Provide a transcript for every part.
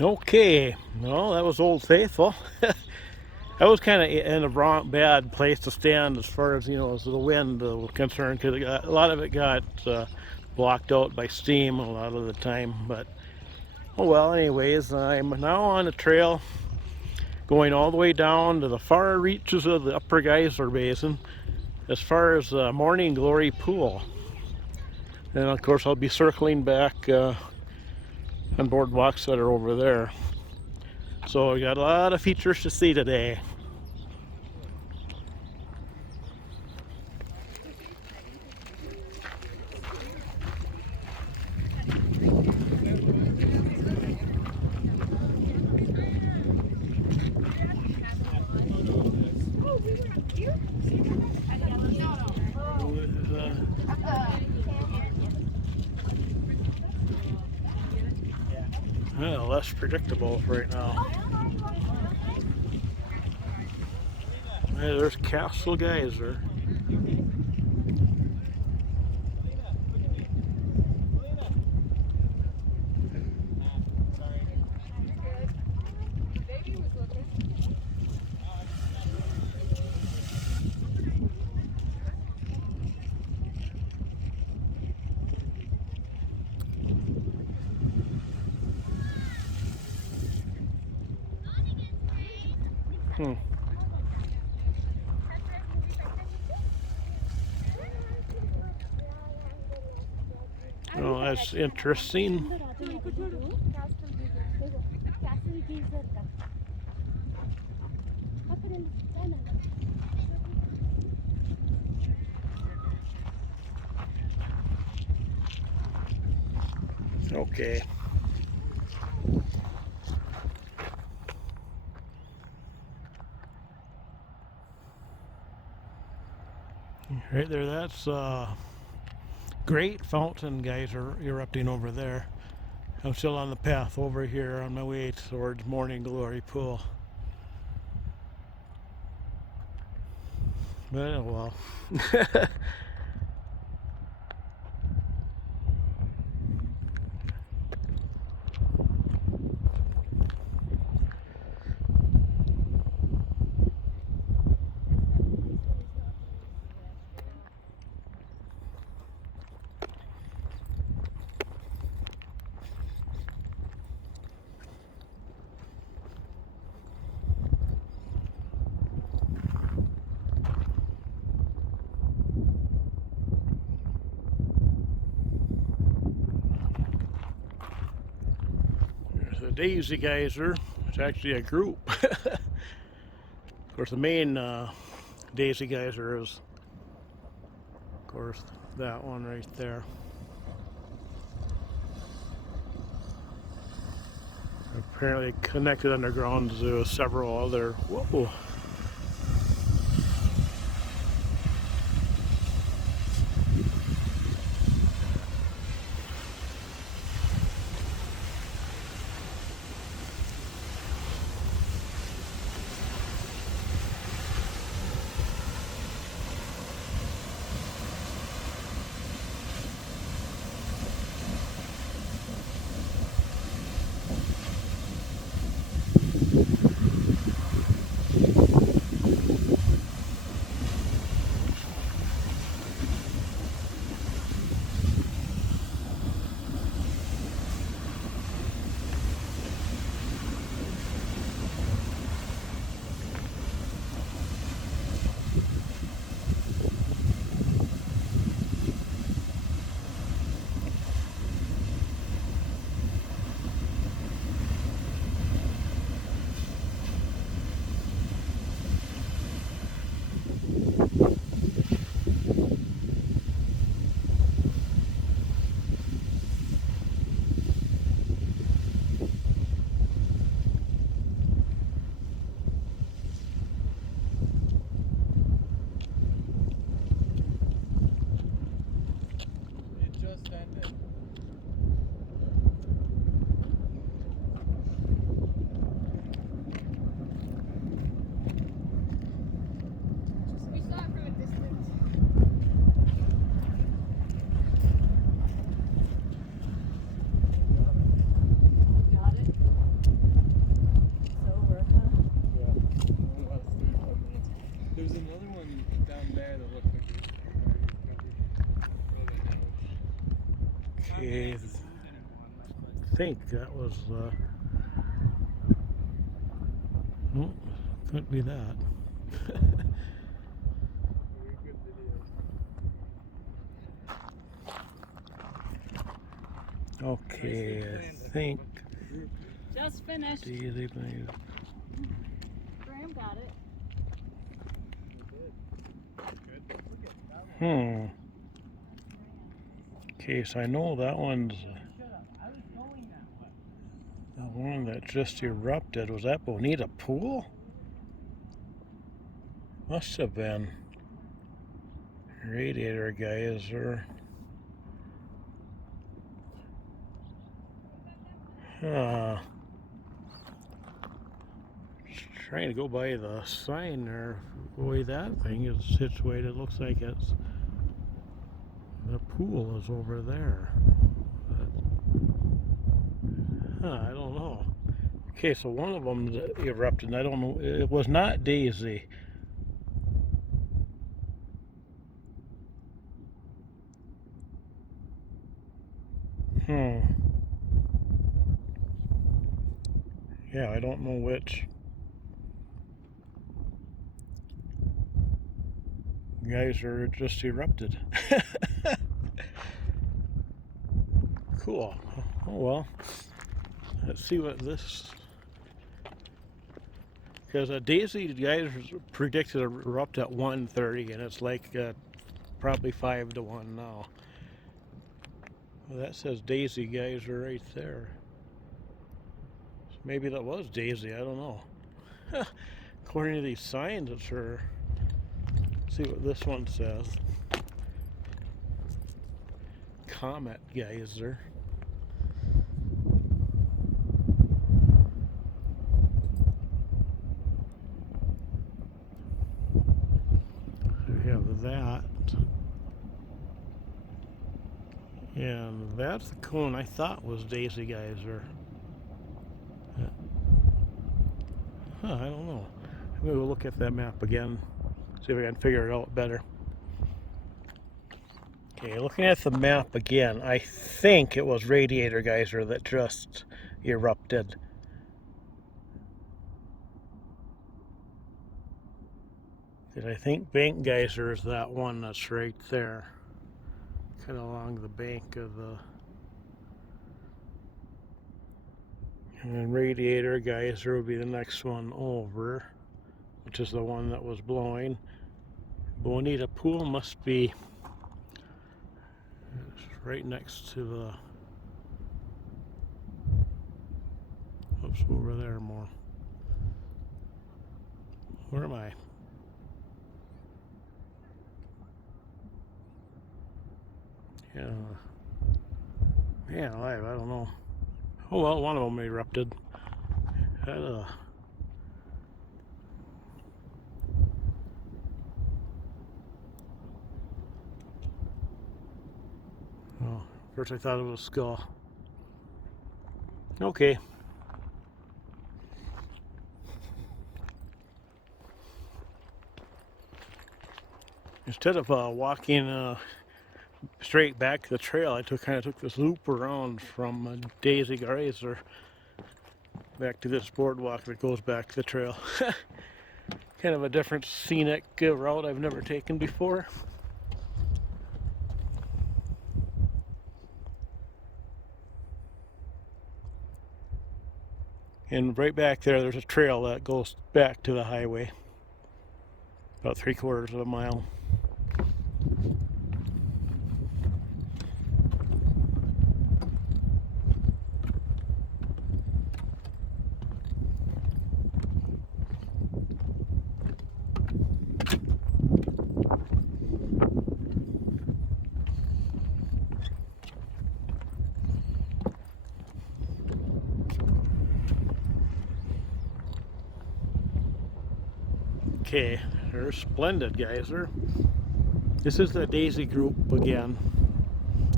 Okay, well, that was Old Faithful. I was kind of in a bad place to stand as far as as the wind was concerned, because a lot of it got blocked out by steam a lot of the time. But oh well. Anyways, I'm now on a trail going all the way down to the far reaches of the Upper Geyser Basin, as far as the Morning Glory Pool. And of course, I'll be circling back on boardwalks that are over there. So we got a lot of features to see today. Well, less predictable right now. Hey, there's Castle Geyser. Hmm. Oh, that's interesting. Okay. Right there, that's Great Fountain Geyser erupting over there. I'm still on the path over here on my way towards Morning Glory Pool. But oh well. There's a Daisy Geyser. It's actually a group. Of course, the main Daisy Geyser is, of course, that one right there. Apparently connected underground to several other. Whoa. Okay, I think that was, no, couldn't be that. Okay, I think. Just finished. Daisy, Graham got it. Okay, so I know that one's the one that just erupted. Was that Bonita Pool? Must have been. Radiator geyser. Trying to go by the sign there, the way that thing is situated. It looks like it's the pool is over there. But, I don't know. Okay, so one of them erupted. I don't know. It was not Daisy. Yeah, I don't know which. Geyser just erupted. Cool. Oh well. Let's see what this. Because a Daisy geyser predicted to erupt at 1:30, and it's like probably 5 to 1 now. Well, that says Daisy geyser right there. So maybe that was Daisy. I don't know. According to these signs, it's her. Let's see what this one says. Comet geyser. We have that. And that's the cone I thought was Daisy geyser. I don't know. Maybe we'll look at that map again, see if we can figure it out better. Okay, looking at the map again, I think it was Radiator Geyser that just erupted. And I think Bank Geyser is that one that's right there, kind of along the bank of the. And then Radiator Geyser would be the next one over, which is the one that was blowing. Bonita Pool must be right next to the. Oops, over there more. Where am I? Yeah. Man alive, I don't know. Oh well, one of them erupted. Had a. Oh, first I thought it was a skull. Okay. Instead of walking straight back to the trail, I kind of took this loop around from Daisy Geyser back to this boardwalk that goes back to the trail. Kind of a different scenic route I've never taken before. And right back there's a trail that goes back to the highway, about 3/4 of a mile. Okay, there's Splendid Geyser. This is the Daisy group again.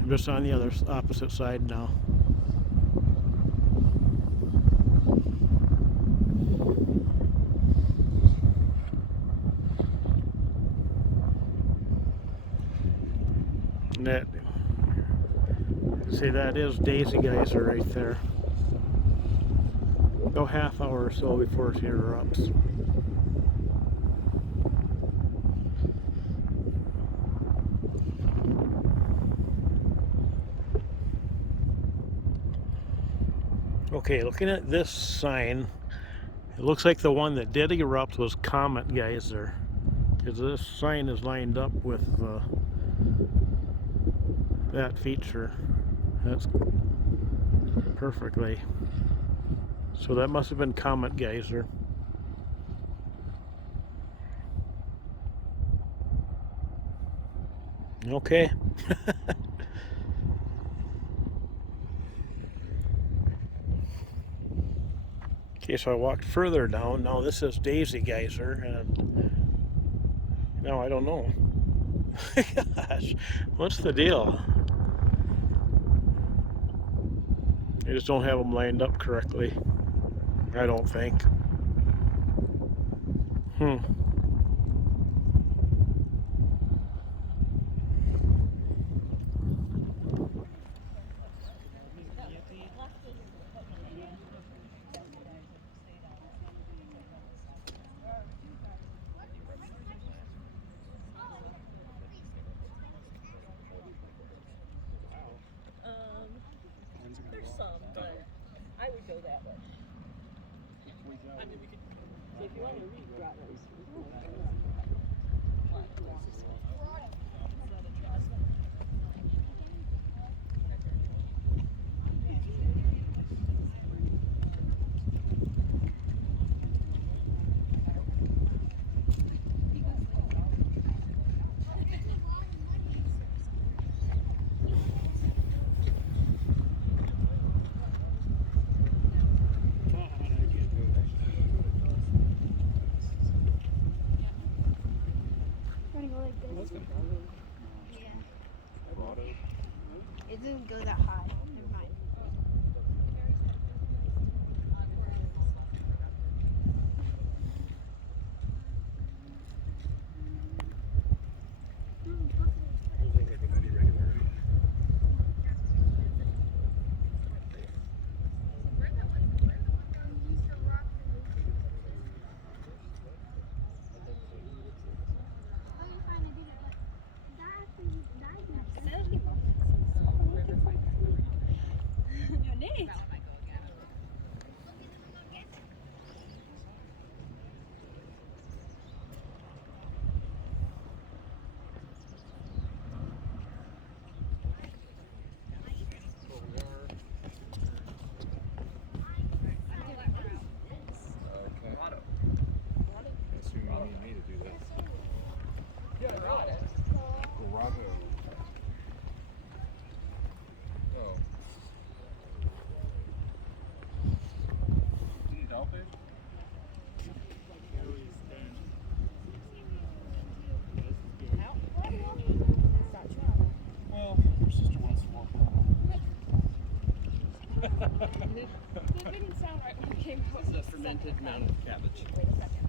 I'm just on the other opposite side now. And that See, that is Daisy Geyser right there. Go half hour or so before it erupts. Okay, looking at this sign, it looks like the one that did erupt was Comet Geyser, because this sign is lined up with that feature. That's perfectly. So that must have been Comet Geyser. Okay. Okay, so I walked further down. Now this is Daisy Geyser, and now I don't know. Gosh, what's the deal? I just don't have them lined up correctly. I don't think. There's some, but I would go that way. I mean, we could, so if you want to read Grotto's. It doesn't go that high. Never mind. Grotto. Oh. Didn't dolphin? Well, your sister wants to walk around. It didn't sound right when it came close. This is a fermented mountain cabbage. Wait a second.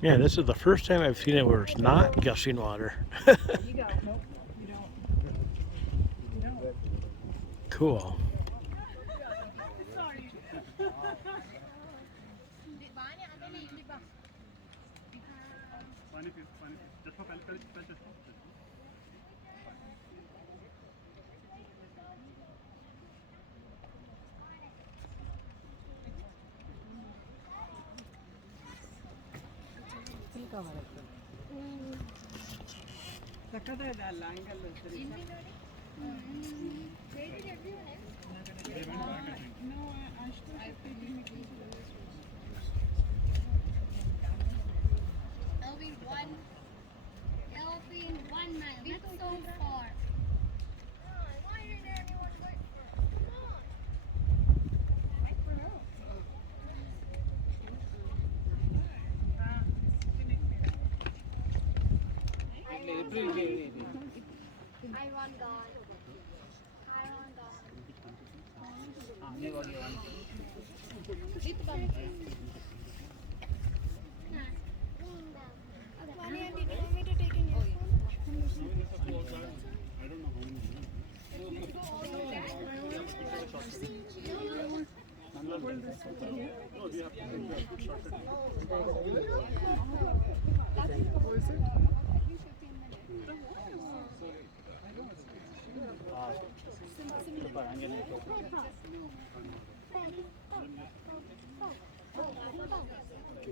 Yeah, this is the first time I've seen it where it's not gushing water. You go. Nope, you don't. You don't. Cool. Sorry. ಸಕ್ಕತ್ತಾಗಿದೆ ಅಲ್ಲ angle ಸರಿ No, I still have to give me It'll be in 1 mile. That's so far. Why are there anyone wait for? Come on. I want God. I want God. Mommy, did you want me to take in your phone? Okay,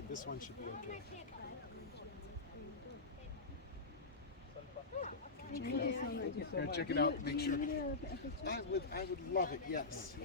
this one should be okay. Check it out. Make sure. I would love it. Yes.